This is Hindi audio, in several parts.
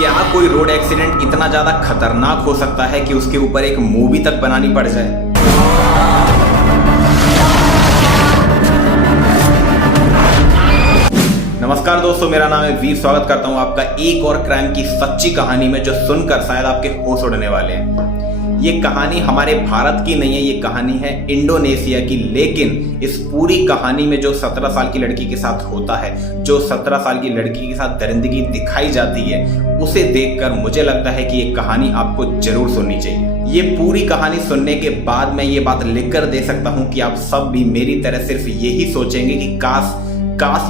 क्या कोई रोड एक्सीडेंट इतना ज्यादा खतरनाक हो सकता है कि उसके ऊपर एक मूवी तक बनानी पड़ जाए? नमस्कार दोस्तों, मेरा नाम है वीर। स्वागत करता हूं आपका एक और क्राइम की सच्ची कहानी में, जो सुनकर शायद आपके होश उड़ने वाले हैं। ये कहानी हमारे भारत की नहीं है, ये कहानी है इंडोनेशिया की। लेकिन इस पूरी कहानी में जो 17 साल की लड़की के साथ होता है, जो 17 साल की लड़की के साथ दरिंदगी दिखाई जाती है, उसे देखकर मुझे लगता है कि ये कहानी आपको जरूर सुननी चाहिए। ये पूरी कहानी सुनने के बाद मैं ये बात लिखकर दे सकता हूँ कि आप सब भी मेरी तरह सिर्फ यही सोचेंगे कि काश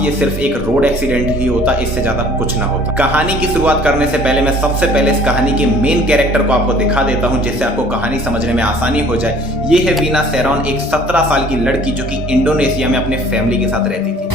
ये सिर्फ एक रोड एक्सीडेंट ही होता, इससे ज्यादा कुछ ना होता। कहानी की शुरुआत करने से पहले मैं सबसे पहले इस कहानी के मेन कैरेक्टर को आपको दिखा देता हूं, जिससे आपको कहानी समझने में आसानी हो जाए। ये है वीना सेरोन, एक 17 साल की लड़की जो कि इंडोनेशिया में अपने फैमिली के साथ रहती थी।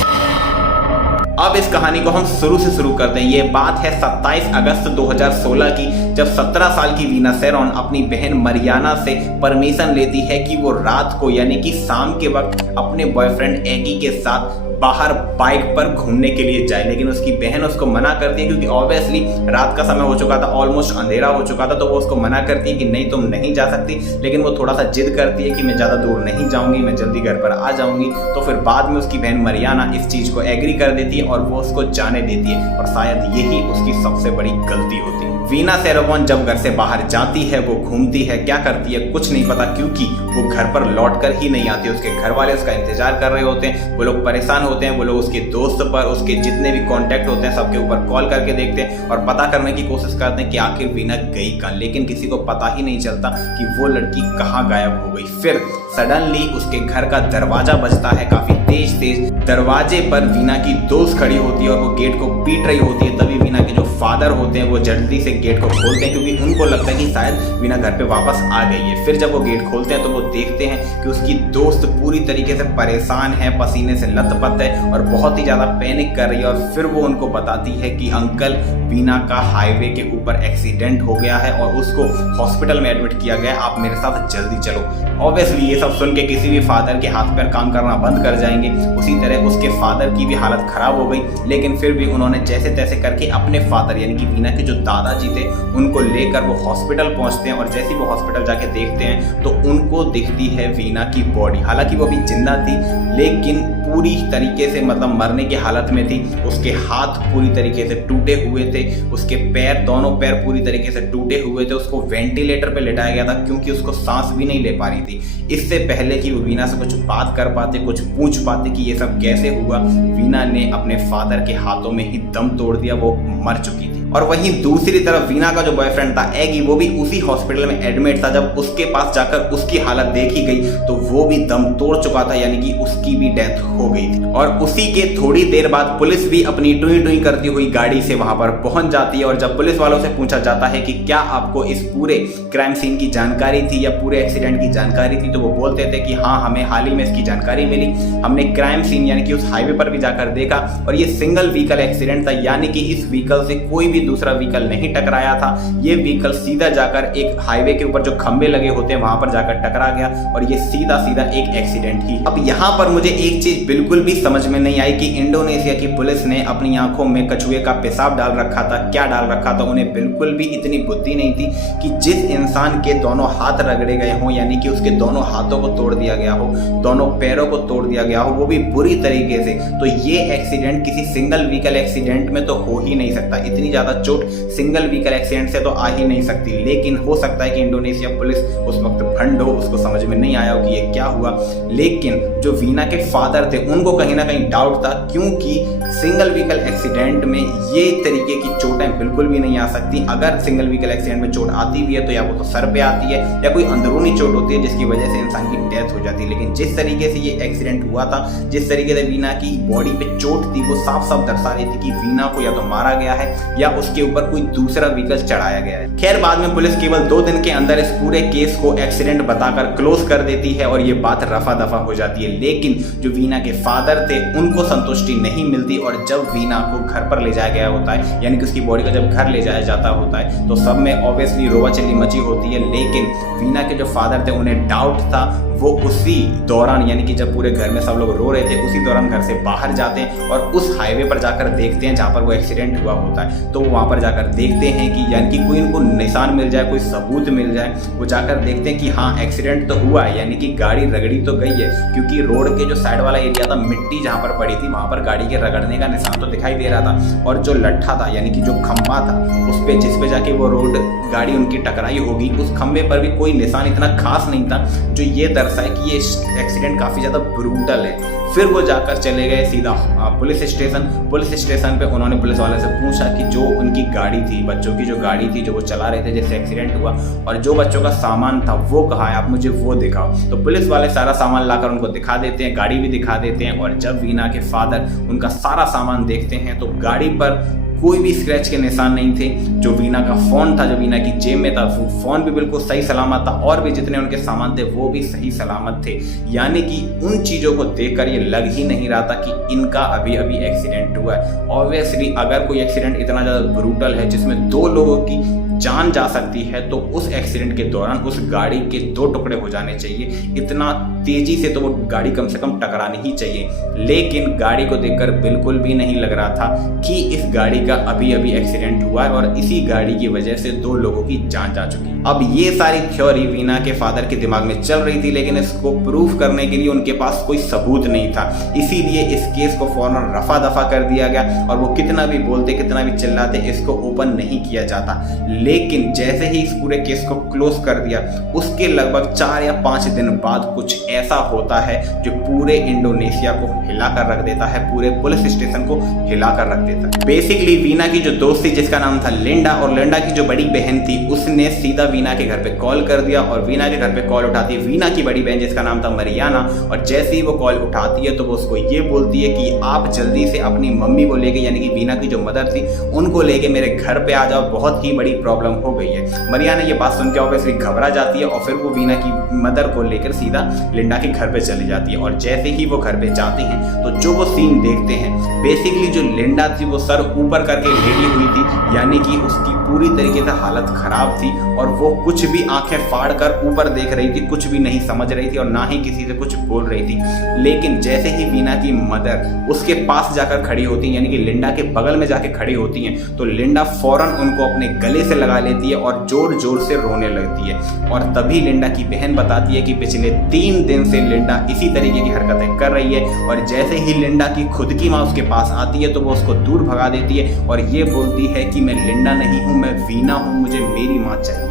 अब इस कहानी को हम शुरू से शुरू करते हैं। ये बात है 27 अगस्त 2016 की, जब 17 साल की वीना सेरोन अपनी बहन मरियाना से परमिशन लेती है कि वो रात को यानी कि शाम के वक्त अपने बॉयफ्रेंड एगी के साथ बाहर बाइक पर घूमने के लिए जाए। लेकिन उसकी बहन उसको मना करती है, क्योंकि ऑब्वियसली रात का समय हो चुका था, ऑलमोस्ट अंधेरा हो चुका था। तो वो उसको मना करती है कि नहीं, तुम नहीं जा सकती। लेकिन वो थोड़ा सा जिद करती है कि मैं ज़्यादा दूर नहीं जाऊंगी, मैं जल्दी घर पर आ जाऊंगी। तो फिर बाद में उसकी बहन मरियाना इस चीज़ को एग्री कर देती है और वो उसको जाने देती है। और शायद यही उसकी सबसे बड़ी गलती होती है। वीना सेरोन जब घर से बाहर जाती है, वो घूमती है, क्या करती है कुछ नहीं पता, क्योंकि वो घर पर लौट कर ही नहीं आती। उसके घर वाले उसका इंतजार कर रहे होते हैं, वो लोग परेशान होते हैं। वो लोग उसके दोस्त पर, उसके जितने भी कॉन्टैक्ट होते हैं, सबके ऊपर कॉल करके देखते हैं और पता करने की कोशिश करते हैं कि आखिर वीना गई कहाँ। लेकिन किसी को पता ही नहीं चलता कि वो लड़की कहाँ गायब हो गई। फिर सडनली उसके घर का दरवाजा बजता है काफी तेज। दरवाजे पर वीना की दोस्त खड़ी होती है और वो गेट को पीट रही होती है। तभी वीना के जो फादर होते हैं वो जल्दी से गेट को खोलते हैं, क्योंकि उनको लगता है कि शायद वीना घर पे वापस आ गई है। फिर जब वो गेट खोलते हैं तो वो देखते हैं कि उसकी दोस्त पूरी तरीके से परेशान है, पसीने से लथपथ है और बहुत ही ज्यादा पैनिक कर रही है। और फिर वो उनको बताती है कि अंकल, वीना का हाईवे के ऊपर एक्सीडेंट हो गया है और उसको हॉस्पिटल में एडमिट किया गया है, आप मेरे साथ जल्दी चलो। ऑब्वियसली ये सब सुन के किसी भी फादर के हाथ पैर काम करना बंद कर जाएंगे। उसी तरह उसके फादर की भी हालत खराब हो गई। लेकिन फिर भी उन्होंने जैसे तैसे करके अपने फादर यानी कि वीना के जो दादाजी थे, उनको लेकर वो हॉस्पिटल पहुंचते हैं। और जैसे ही वो हॉस्पिटल जाके देखते हैं तो उनको दिखती है वीना की बॉडी। हालांकि वो भी जिंदा थी, लेकिन पूरी तरीके से मतलब मरने की हालत में थी। उसके हाथ पूरी तरीके से टूटे हुए थे, उसके पैर, दोनों पैर पूरी तरीके से टूटे हुए थे। उसको वेंटिलेटर पे लेटाया गया था, क्योंकि उसको सांस भी नहीं ले पा रही थी। इससे पहले कि वो वीना से कुछ बात कर पाते, कुछ पूछ पाते कि ये सब कैसे हुआ, वीना ने अपने फादर के हाथों में ही दम तोड़ दिया, वो मर चुकी थी। और वहीं दूसरी तरफ वीना का जो बॉयफ्रेंड था एगी, वो भी उसी हॉस्पिटल में एडमिट था। जब उसके पास जाकर उसकी हालत देखी गई तो वो भी दम तोड़ चुका था, यानी कि उसकी भी डेथ हो गई थी। और उसी के थोड़ी देर बाद पुलिस भी अपनी टुई टुई करती हुई गाड़ी से वहां पर पहुंच जाती है। और जब पुलिस वालों से पूछा जाता है कि क्या आपको इस पूरे क्राइम सीन की जानकारी थी या पूरे एक्सीडेंट की जानकारी थी, तो वो बोलते थे कि हाँ, हमें हाल ही में इसकी जानकारी मिली। हमने क्राइम सीन यानी कि उस हाईवे पर भी जाकर देखा और ये सिंगल व्हीकल एक्सीडेंट था, यानी कि इस व्हीकल से कोई भी दूसरा व्हीकल नहीं टकराया था। ये व्हीकल सीधा जाकर एक हाईवे के ऊपर जो खंबे लगे होते हैं वहां पर जाकर टकरा गया और ये सीधा एक एक्सीडेंट ही। अब यहाँ पर मुझे एक चीज बिल्कुल भी समझ में नहीं आई कि इंडोनेशिया की पुलिस ने अपनी आंखों में कछुए का पेशाब डाल रखा था, क्या डाल रखा था। उन्हें बिल्कुल भी इतनी बुद्धि नहीं थी कि जिस इंसान के दोनों हाथ रगड़े गए हों, यानी कि उसके दोनों हाथों को तोड़ दिया गया हो, दोनों पैरों को तोड़ दिया गया हो, वो भी बुरी तरीके से, तो ये एक्सीडेंट किसी सिंगल व्हीकल एक्सीडेंट में तो हो ही नहीं सकता। इतनी ज्यादा चोट सिंगल व्हीकल एक्सीडेंट से तो आ ही नहीं सकती। लेकिन हो सकता है कि इंडोनेशिया पुलिस उस वक्त भंड हो, उसको समझ में नहीं आया हो कि ये क्या हुआ। लेकिन जो वीना के फादर थे उनको कहीं ना कहीं डाउट था, क्योंकि सिंगल व्हीकल एक्सीडेंट में ये तरीके की चोटें बिल्कुल भी नहीं आ सकती। अगर सिंगल व्हीकल एक्सीडेंट में चोट आती भी है तो या वो तो सर पे आती है या कोई अंदरूनी चोट होती है जिसकी वजह से इंसान की डेथ हो जाती है। लेकिन जिस तरीके से ये एक्सीडेंट हुआ था, जिस तरीके से वीना की बॉडी पे चोट थी, वो साफ साफ दर्शा रही थी कि वीना को या तो मारा गया है या उसके ऊपर कोई दूसरा व्हीकल चढ़ाया गया है। खैर, बाद में पुलिस केवल 2 दिन के अंदर इस पूरे केस को एक्सीडेंट बताकर क्लोज कर देती है और ये बात रफा दफा हो जाती है। लेकिन जो वीना के फादर थे उनको संतुष्टि नहीं मिलती और जब वीना को घर पर ले जाया गया होता है, यानी कि उसकी बॉडी को जब घर ले जाया जाता होता है, तो सब में ऑब्वियसली रोवाचिल्ली मची होती है। लेकिन वीना के जो फादर थे उन्हें डाउट था, वो उसी दौरान यानी कि जब पूरे घर में सब लोग रो रहे थे उसी दौरान घर से बाहर जाते हैं और उस हाईवे पर जाकर देखते हैं जहाँ पर वो एक्सीडेंट हुआ होता है। तो वहाँ पर जाकर देखते हैं कि यानी कि कोई उनको निशान मिल जाए, कोई सबूत मिल जाए। वो जाकर देखते हैं कि हाँ एक्सीडेंट तो हुआ है, यानी कि गाड़ी रगड़ी तो गई है, क्योंकि रोड के जो साइड वाला एरिया था, मिट्टी जहाँ पर पड़ी थी वहाँ पर गाड़ी के रगड़ने का निशान तो दिखाई दे रहा था। और जो लट्ठा था यानी कि जो खंभा था उस पे जिस पे जाके वो रोड गाड़ी उनकी टकराई होगी, उस खंभे पर भी कोई निशान इतना खास नहीं था जो ये दर्शाए कि ये एक्सीडेंट काफ़ी ज़्यादा ब्रूटल है। फिर वो जाकर चले गए सीधा पुलिस स्टेशन पे। उन्होंने पुलिस वाले से पूछा कि जो उनकी गाड़ी थी, बच्चों की जो गाड़ी थी जो वो चला रहे थे जिससे एक्सीडेंट हुआ, और जो बच्चों का सामान था वो कहाँ है, आप मुझे वो दिखाओ। तो पुलिस वाले सारा सामान लाकर उनको दिखा देते हैं, गाड़ी भी दिखा देते हैं। और जब वीना के फादर उनका सारा सामान देखते हैं तो गाड़ी पर कोई भी स्क्रैच के निशान नहीं थे। जो वीना का फ़ोन था, जो वीना की जेब में था, वो फ़ोन भी बिल्कुल सही सलामत था, और भी जितने उनके सामान थे वो भी सही सलामत थे। यानी कि उन चीज़ों को देखकर ये लग ही नहीं रहा था कि इनका अभी अभी एक्सीडेंट हुआ है। ऑब्वियसली अगर कोई एक्सीडेंट इतना ज़्यादा ब्रूटल है जिसमें 2 लोगों की जान जा सकती है, तो उस एक्सीडेंट के दौरान उस गाड़ी के 2 टुकड़े हो जाने चाहिए। इतना तेजी से तो वो गाड़ी कम से कम टकरानी ही चाहिए। लेकिन गाड़ी को देखकर बिल्कुल भी नहीं लग रहा था कि इस गाड़ी का अभी अभी एक्सीडेंट हुआ है और इसी गाड़ी की वजह से 2 लोगों की जान जा चुकी है। अब ये सारी थ्योरी वीना के फादर के दिमाग में चल रही थी, लेकिन इसको प्रूफ करने के लिए उनके पास कोई सबूत नहीं था। इसीलिए इस केस को फौरन रफा दफा कर दिया गया, और वो कितना भी बोलते, कितना भी चिल्लाते, इसको ओपन नहीं किया जाता। लेकिन जैसे ही इस पूरे केस को क्लोज कर दिया, उसके लगभग 4 या 5 दिन बाद कुछ ऐसा होता है जो पूरे इंडोनेशिया को हिला कर रख देता है, पूरे पुलिस स्टेशन को हिला कर रख देता है। बेसिकली वीना की जो दोस्त थी जिसका नाम था लिंडा, और लिंडा की जो बड़ी बहन थी, उसने सीधा वीना के घर पे कॉल कर दिया। और वीना के घर पे कॉल उठाती है वीना की बड़ी बहन जिसका नाम था मरियाना। और जैसे ही वो कॉल उठाती है तो वो उसको ये बोलती है कि आप जल्दी से अपनी मम्मी को लेके, यानी कि वीना की जो मदर थी, उनको लेके मेरे घर पे आ जाओ, बहुत ही बड़ी प्रॉब्लम हो गई है। मरियाना ये बात सुन के ऑब्वियसली घबरा जाती है, और फिर वो वीना की मदर को लेकर सीधा लिंडा के घर पे चली जाती है। और जैसे ही वो घर पे जाते हैं तो जो वो सीन देखते हैं, बेसिकली जो लिंडा थी वो सर ऊपर करके लेटी हुई थी, यानी कि उसकी पूरी तरीके से हालत खराब थी, और वो कुछ भी आंखें फाड़ कर ऊपर देख रही थी, कुछ भी नहीं समझ रही थी और ना ही किसी से कुछ बोल रही थी। लेकिन जैसे ही वीना की मदर उसके पास जाकर खड़ी होती है, यानी कि लिंडा के बगल में जाके खड़ी होती हैं, तो लिंडा फौरन उनको अपने गले से लगा लेती है और जोर जोर से रोने लगती है। और तभी लिंडा की बहन बताती है कि पिछले 3 दिन से लिंडा इसी तरीके की हरकतें कर रही है, और जैसे ही लिंडा की खुद की माँ उसके पास आती है तो वो उसको दूर भगा देती है और ये बोलती है कि मैं लिंडा नहीं हूँ, मैं वीना हूँ, मुझे मेरी माँ चाहिए।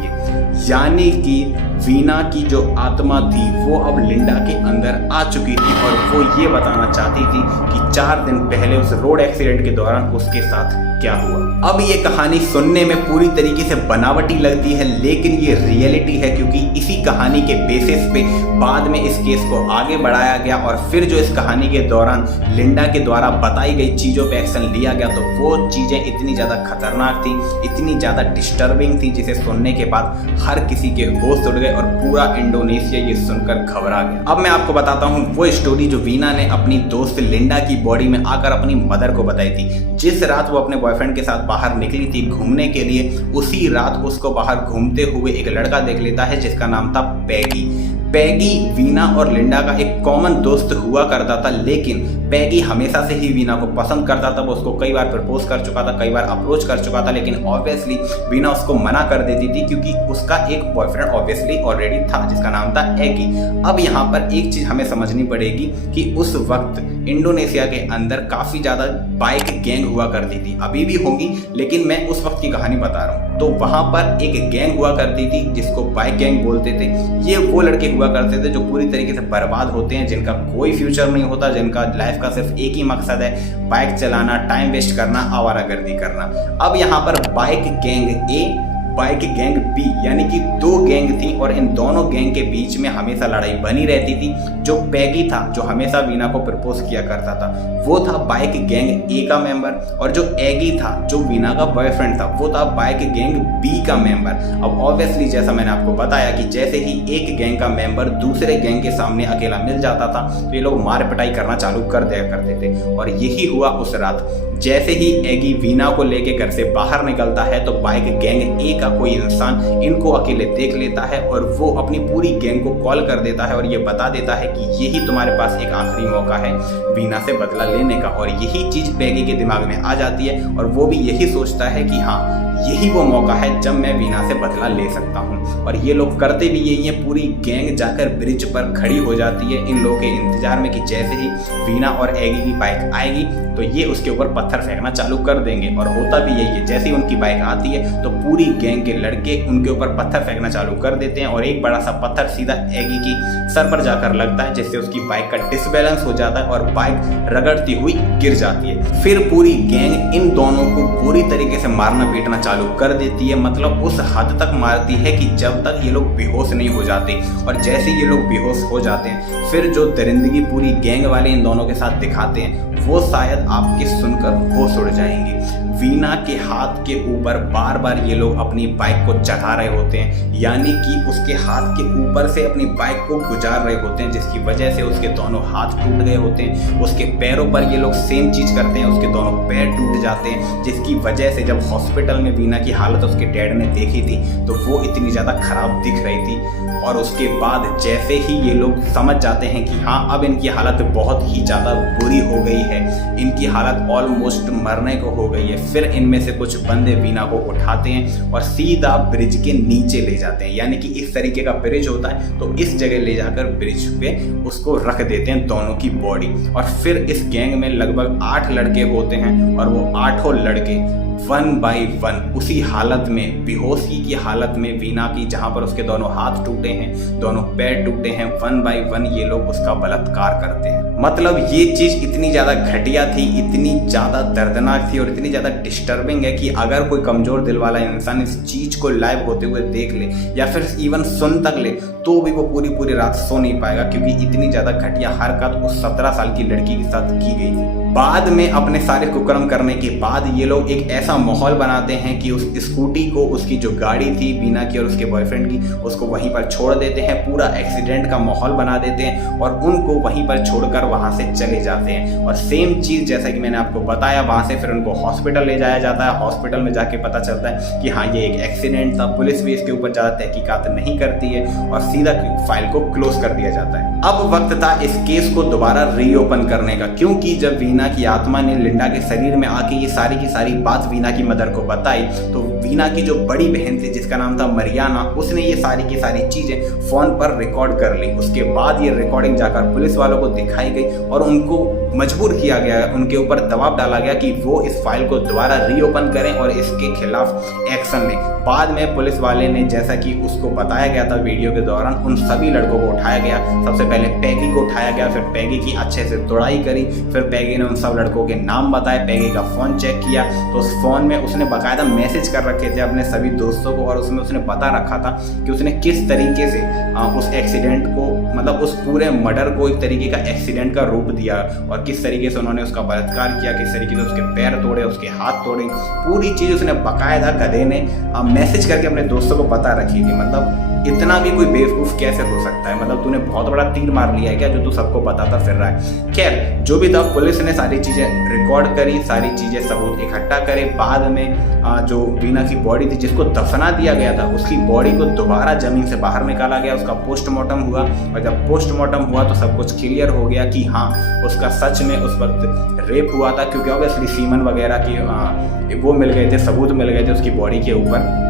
यानी कि वीना की जो आत्मा थी वो अब लिंडा के अंदर आ चुकी थी, और वो ये बताना चाहती थी कि 4 दिन पहले उस रोड एक्सीडेंट के दौरान उसके साथ क्या हुआ। अब ये कहानी सुनने में पूरी तरीके से बनावटी लगती है, लेकिन ये रियलिटी है, क्योंकि इसी कहानी के बेसिस पे बाद में इस केस को आगे बढ़ाया गया। और फिर जो इस कहानी के दौरान लिंडा के द्वारा बताई गई चीज़ों पे एक्शन लिया गया, तो वो चीज़ें इतनी ज़्यादा खतरनाक थी, इतनी ज़्यादा डिस्टर्बिंग थी, जिसे सुनने के बाद हर किसी के होश उड़ गए और पूरा इंडोनेशिया ये सुनकर घबरा गया। अब मैं आपको बताता हूँ वो स्टोरी जो वीना ने अपनी दोस्त लिंडा की बॉडी में आकर अपनी मदर को बताई थी। जिस रात वो अपने बॉयफ्रेंड के साथ बाहर निकली थी घूमने के लिए, उसी रात उसको बाहर घूमते हुए एक लड़का देख लेता है जिसका नाम था पैगी। पैगी वीना और लिंडा का एक कॉमन दोस्त हुआ करता था, लेकिन पैगी हमेशा से ही वीना को पसंद करता था। वो उसको कई बार प्रपोज कर चुका था, कई बार अप्रोच कर चुका था, लेकिन ऑब्वियसली वीना उसको मना कर देती थी, क्योंकि उसका एक बॉयफ्रेंड ऑब्वियसली ऑलरेडी था जिसका नाम था एगी। अब यहाँ पर एक चीज़ हमें समझनी पड़ेगी कि उस वक्त इंडोनेशिया के अंदर काफ़ी ज़्यादा बाइक गैंग हुआ करती थी, अभी भी होंगी, लेकिन मैं उस वक्त की कहानी बता रहा हूँ। तो वहाँ पर एक गैंग हुआ करती थी जिसको बाइक गैंग बोलते थे। ये वो लड़के हुआ करते थे जो पूरी तरीके से बर्बाद होते हैं, जिनका कोई फ्यूचर नहीं होता, जिनका लाइफ का सिर्फ एक ही मकसद है, बाइक चलाना, टाइम वेस्ट करना, आवारागर्दी करना। अब यहाँ पर बाइक गैंग ए, बाइक गैंग बी, यानी कि 2 गैंग थी, और इन दोनों गैंग के बीच में हमेशा लड़ाई बनी रहती थी। जो पैगी था, जो हमेशा वीना को प्रपोज किया करता था, वो था बाइक गैंग ए का मेंबर, और जो एगी था, जो वीना का बॉयफ्रेंड था, वो था बाइक गैंग बी का मेंबर। अब ऑब्वियसली जैसा मैंने आपको बताया कि जैसे ही एक गैंग का मेंबर दूसरे गैंग के सामने अकेला मिल जाता था तो ये लोग मार पिटाई करना चालू कर दिया करते थे, और यही हुआ उस रात। जैसे ही एगी वीना को लेके घर से बाहर निकलता है तो बाइक गैंग ए का कोई इंसान इनको अकेले देख लेता है और वो अपनी पूरी गैंग को कॉल कर देता है और ये बता देता है कि यही तुम्हारे पास एक आखिरी मौका है वीना से बदला लेने का। और यही चीज़ पैगी के दिमाग में आ जाती है और वो भी यही सोचता है कि हाँ, यही वो मौका है जब मैं वीना से बदला ले सकता हूँ। और ये लोग करते भी यही है, पूरी गैंग जाकर ब्रिज पर खड़ी हो जाती है इन लोगों के इंतजार में कि जैसे ही वीना और एगी की बाइक आएगी तो ये उसके ऊपर पत्थर फेंकना चालू कर देंगे। और होता भी यही है, जैसे ही उनकी बाइक आती है तो पूरी गैंग के लड़के उनके ऊपर पत्थर फेंकना चालू कर देते हैं और एक बड़ा सा पत्थर सीधा एगी की सर पर जाकर लगता है, जिससे उसकी बाइक का डिसबैलेंस हो जाता है और बाइक रगड़ती हुई गिर जाती है। फिर पूरी गैंग इन दोनों को पूरी तरीके से मारना पीटना चालू कर देती है, मतलब उस हद तक मारती है कि जब तक ये लोग बेहोश नहीं हो जाते। और जैसे ये लोग बेहोश हो जाते हैं फिर जो दरिंदगी पूरी गैंग वाले इन दोनों के साथ दिखाते हैं वो शायद आपके सुनकर होश उड़ जाएंगे। वीना के हाथ के ऊपर बार बार ये लोग अपनी बाइक को चढ़ा रहे होते हैं, यानी कि उसके हाथ के ऊपर से अपनी बाइक को गुजार रहे होते हैं, जिसकी वजह से उसके दोनों हाथ टूट गए होते हैं। उसके पैरों पर ये लोग सेम चीज़ करते हैं, उसके दोनों पैर टूट जाते हैं, जिसकी वजह से जब हॉस्पिटल में वीना की हालत उसके डैड ने देखी थी तो वो इतनी ज़्यादा खराब दिख रही थी। और उसके बाद जैसे ही ये लोग समझ जाते हैं कि हाँ, अब इनकी हालत बहुत ही ज़्यादा बुरी हो गई है, इनकी हालत ऑलमोस्ट मरने को हो गई है, फिर इनमें से कुछ बंदे वीना को उठाते हैं और सीधा ब्रिज के नीचे ले जाते हैं। यानी कि इस तरीके का ब्रिज होता है तो इस जगह ले जाकर ब्रिज पे उसको रख देते हैं दोनों की बॉडी। और फिर इस गैंग में लगभग 8 लड़के होते हैं और वो 8 लड़के 1 बाय 1 उसी हालत में, बेहोशी की हालत में वीना की, जहाँ पर उसके दोनों हाथ टूटे हैं, दोनों पैर टूटे हैं, 1 बाय 1 ये लोग उसका बलात्कार करते हैं। मतलब ये चीज़ इतनी ज़्यादा घटिया थी, इतनी ज़्यादा दर्दनाक थी और इतनी ज़्यादा डिस्टर्बिंग है कि अगर कोई कमज़ोर दिल वाला इंसान इस चीज़ को लाइव होते हुए देख ले या फिर इवन सुन तक ले तो भी वो पूरी रात सो नहीं पाएगा, क्योंकि इतनी ज़्यादा घटिया हरकत उस 17 साल की लड़की के साथ की गई थी। बाद में अपने सारे कुकर्म करने के बाद ये लोग एक ऐसा माहौल बनाते हैं कि उस स्कूटी को, उसकी जो गाड़ी थी वीना की और उसके बॉयफ्रेंड की, उसको वहीं पर छोड़ देते हैं, पूरा एक्सीडेंट का माहौल बना देते हैं और उनको वहीं पर छोड़कर वहां से चले जाते हैं। और सेम चीज़ जैसा कि मैंने आपको बताया, वहां से फिर उनको हॉस्पिटल ले जाया जाता है। हॉस्पिटल में जाके पता चलता है कि हाँ, ये एक एक्सीडेंट था। पुलिस भी इसके ऊपर ज़्यादा तहकीकात नहीं करती है और सीधा फाइल को क्लोज कर दिया जाता है। अब वक्त था इस केस को दोबारा रीओपन करने का, क्योंकि जब वीना की आत्मा ने लिंडा के शरीर में आके ये सारी की सारी बात वीना की मदर को बताई तो वीना की जो बड़ी बहन थी जिसका नाम था मरियाना, उसने ये सारी की सारी चीजें फोन पर रिकॉर्ड कर ली। उसके बाद ये रिकॉर्डिंग जाकर पुलिस वालों को दिखाई गई और उनको मजबूर किया गया, उनके ऊपर दबाव डाला गया कि वो इस फाइल को दोबारा रीओपन करें और इसके खिलाफ एक्शन लें। बाद में पुलिस वाले ने, जैसा कि उसको बताया गया था वीडियो के दौरान, उन सभी लड़कों को उठाया गया। सबसे पहले पैगी को उठाया गया, फिर पैगी की अच्छे से तोड़ाई करी, फिर पैगी ने उन सब लड़कों के नाम बताए, पैगी का फ़ोन चेक किया तो उस फ़ोन में उसने बाकायदा मैसेज कर रखे थे अपने सभी दोस्तों को और उसमें उसने बता रखा था कि उसने किस तरीके से उस एक्सीडेंट को, मतलब उस पूरे मर्डर को एक तरीके का एक्सीडेंट का रूप दिया और किस तरीके से उन्होंने उसका बलात्कार किया, किस तरीके से उसके पैर तोड़े, उसके हाथ तोड़े, पूरी चीज़ उसने बाकायदा गधे ने मैसेज करके अपने दोस्तों को बता रखी थी। मतलब इतना भी कोई बेवकूफ़ कैसे हो सकता है? मतलब तूने बहुत बड़ा तीर मार लिया है क्या जो तू सबको बताता फिर रहा है? खैर, जो भी था, पुलिस ने सारी चीज़ें रिकॉर्ड करी, सारी चीज़ें सबूत इकट्ठा करे। बाद में जो वीना की बॉडी थी जिसको दफना दिया गया था, उसकी बॉडी को दोबारा ज़मीन से बाहर निकाला गया, उसका पोस्टमार्टम हुआ और जब पोस्टमार्टम हुआ तो सब कुछ क्लियर हो गया कि हाँ, उसका सच में उस वक्त रेप हुआ था, क्योंकि ऑब्वियसली सीमन वगैरह की वो मिल गए थे, सबूत मिल गए थे उसकी बॉडी के ऊपर,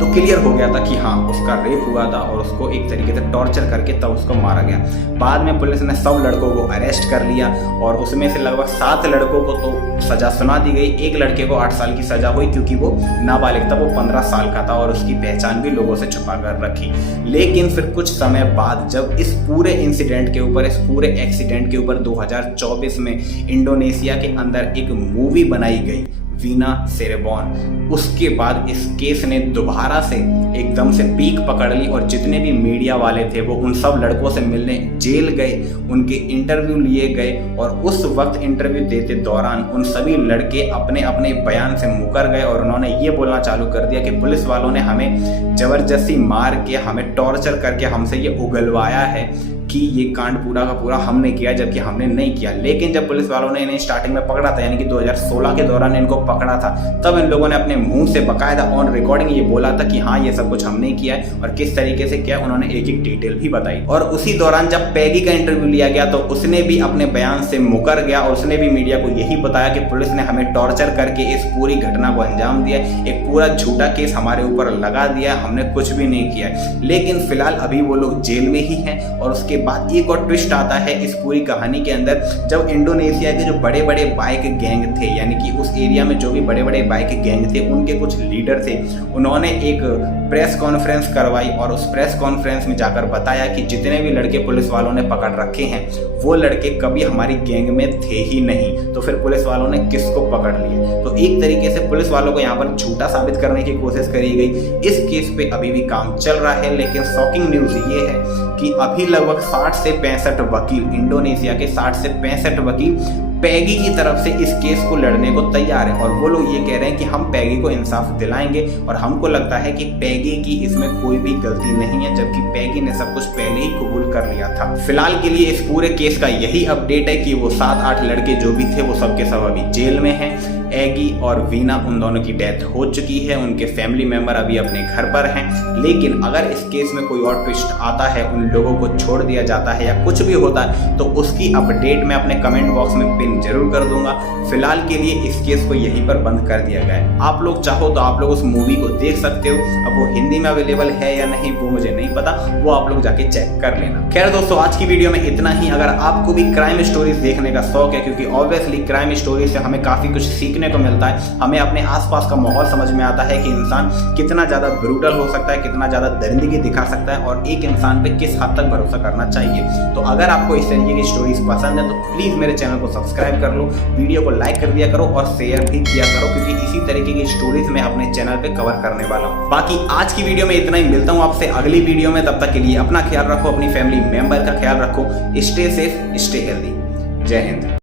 तो क्लियर हो गया था कि हाँ, उसका रेप हुआ था और उसको एक तरीके से टॉर्चर करके तब उसको मारा गया। बाद में पुलिस ने सब लड़कों को अरेस्ट कर लिया और उसमें से लगभग 7 लड़कों को तो सज़ा सुना दी गई। एक लड़के को 8 साल की सज़ा हुई क्योंकि वो नाबालिग था, वो 15 साल का था और उसकी पहचान भी लोगों से छुपा कर रखी। लेकिन फिर कुछ समय बाद जब इस पूरे इंसिडेंट के ऊपर, इस पूरे एक्सीडेंट के ऊपर 2024 में इंडोनेशिया के अंदर एक मूवी बनाई गई, वीना सेरेबॉन, उसके बाद इस केस ने दोबारा से एकदम से पीक पकड़ ली और जितने भी मीडिया वाले थे वो उन सब लड़कों से मिलने जेल गए, उनके इंटरव्यू लिए गए और उस वक्त इंटरव्यू देते दौरान उन सभी लड़के अपने अपने बयान से मुकर गए और उन्होंने ये बोलना चालू कर दिया कि पुलिस वालों ने हमें ज़बरदस्ती मार के, हमें टॉर्चर करके हमसे ये उगलवाया है कि ये कांड पूरा का पूरा हमने किया, जबकि हमने नहीं किया। लेकिन जब पुलिस वालों ने इन्हें स्टार्टिंग में पकड़ा था, यानी कि 2016 के दौरान इनको पकड़ा था, तब इन लोगों ने अपने मुंह से बाकायदा ऑन रिकॉर्डिंग ये बोला था कि हाँ ये सब कुछ हमने किया है और किस तरीके से किया, उन्होंने एक एक डिटेल भी बताई। और उसी दौरान जब पैगी का इंटरव्यू लिया गया तो उसने भी अपने बयान से मुकर गया और उसने भी मीडिया को यही बताया कि पुलिस ने हमें टॉर्चर करके इस पूरी घटना को अंजाम दिया, एक पूरा झूठा केस हमारे ऊपर लगा दिया, हमने कुछ भी नहीं किया। लेकिन फिलहाल अभी वो लोग जेल में ही हैं। और उसके बाद एक और ट्विस्ट आता है इस पूरी कहानी के अंदर, जब इंडोनेशिया के जो बड़े बड़े बाइक गैंग थे, यानी कि उस एरिया में जो भी बड़े बड़े बाइक गैंग थे, उनके कुछ लीडर थे, उन्होंने एक प्रेस कॉन्फ्रेंस करवाई और उस प्रेस कॉन्फ्रेंस में जाकर बताया कि जितने भी लड़के पुलिस वालों ने पकड़ रखे हैं वो लड़के कभी हमारी गैंग में थे ही नहीं। तो फिर पुलिस वालों ने किसको पकड़ लिया? तो एक तरीके से पुलिस वालों को यहाँ पर झूठा साबित करने की कोशिश करी गई। इस केस पे अभी भी काम चल रहा है, लेकिन शॉकिंग न्यूज ये है कि अभी लगभग 60 से 65 वकील, इंडोनेशिया के 60 से 65 वकील पैगी की तरफ से इस केस को लड़ने को तैयार है। और वो लोग ये कह रहे हैं कि हम पैगी को इंसाफ दिलाएंगे और हमको लगता है कि पैगी की इसमें कोई भी गलती नहीं है, जबकि पैगी ने सब कुछ पहले ही कबूल कर लिया था। फिलहाल के लिए इस पूरे केस का यही अपडेट है कि वो 7-8 लड़के जो भी थे वो सबके सब अभी जेल में हैं। एगी और वीना, उन दोनों की डेथ हो चुकी है, उनके फैमिली मेंबर अभी अपने घर पर हैं। लेकिन अगर इस केस में कोई और ट्विस्ट आता है, उन लोगों को छोड़ दिया जाता है या कुछ भी होता है, तो उसकी अपडेट मैं अपने कमेंट बॉक्स में पिन जरूर कर दूंगा। फिलहाल के लिए इस केस को यहीं पर बंद कर दिया गया है। आप लोग चाहो तो आप लोग उस मूवी को देख सकते हो। अब वो हिंदी में अवेलेबल है या नहीं वो मुझे नहीं पता, वो आप लोग जाके चेक कर लेना। खैर दोस्तों, आज की वीडियो में इतना ही। अगर आपको भी क्राइम स्टोरीज देखने का शौक है, क्योंकि ऑब्वियसली क्राइम स्टोरी से हमें काफी कुछ सीखने को मिलता है, हमें अपने आसपास का माहौल समझ में आता है कि इंसान कितना ज्यादा ब्रूटल हो सकता है, कितना ज्यादा दरिंदगी दिखा सकता है और एक इंसान पे किस हद तक भरोसा करना चाहिए। तो अगर आपको इस तरीके की स्टोरीज पसंद है तो प्लीज मेरे चैनल को सब्सक्राइब कर लो, वीडियो को लाइक कर दिया करो और शेयर भी किया करो, क्योंकि इसी तरीके की स्टोरीज मैं अपने चैनल पे कवर करने वाला हूँ। बाकी आज की वीडियो में इतना ही। मिलता हूँ आपसे अगली वीडियो में। तब तक के लिए अपना ख्याल रखो, अपनी फैमिली मेंबर का ख्याल रखो। Stay safe, stay healthy. जय हिंद।